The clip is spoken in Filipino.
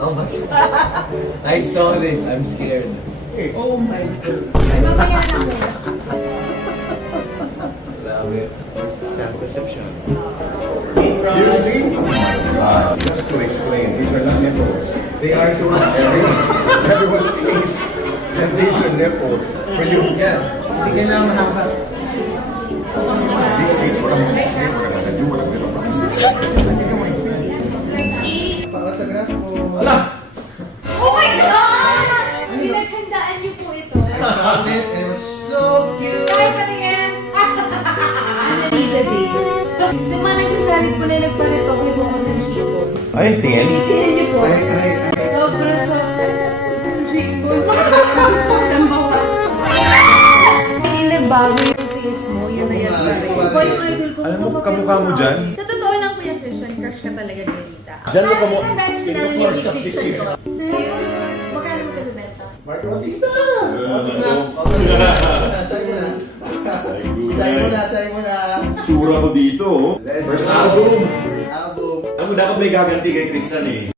Oh my God. I saw this. I'm scared. Oh my God. Ay, mamaya na mo. Grabe. Where's the self-perception? Seriously? Just to explain, these are not nipples. They are to us. Everyone thinks that these are nipples. For you, yeah. Hindi kailangan mahaba. Dictates what I'm going to say, what I'm going to do, what I'm going to write. You know my thing. Pakatograph ko. Ala! Oh my gosh! Pinaghandaan niyo po ito. Found it. It was so cute. Try pa rin. Anita Days. Si Ma nagsasabi po na nagparitoke po ako ng cheekbones. Ay, tingin. Tingnan niyo po. Ay. Sobrang ng cheekbones. Sobrang bawas. Hindi nagbago yung face mo. Yun na yan pa rin. Boy, yung idol ko. Alam mo, kamukha mo dyan? Sa totoo lang po yung Christian crush ka talaga ni Rita. Dyan mo kamo. Serious? Magkano mo kasi benta? Mark Bautista! Say mo na. Tsura ko dito, oh. First album! Album. Alam mo, dapat may gaganti kay Christian eh.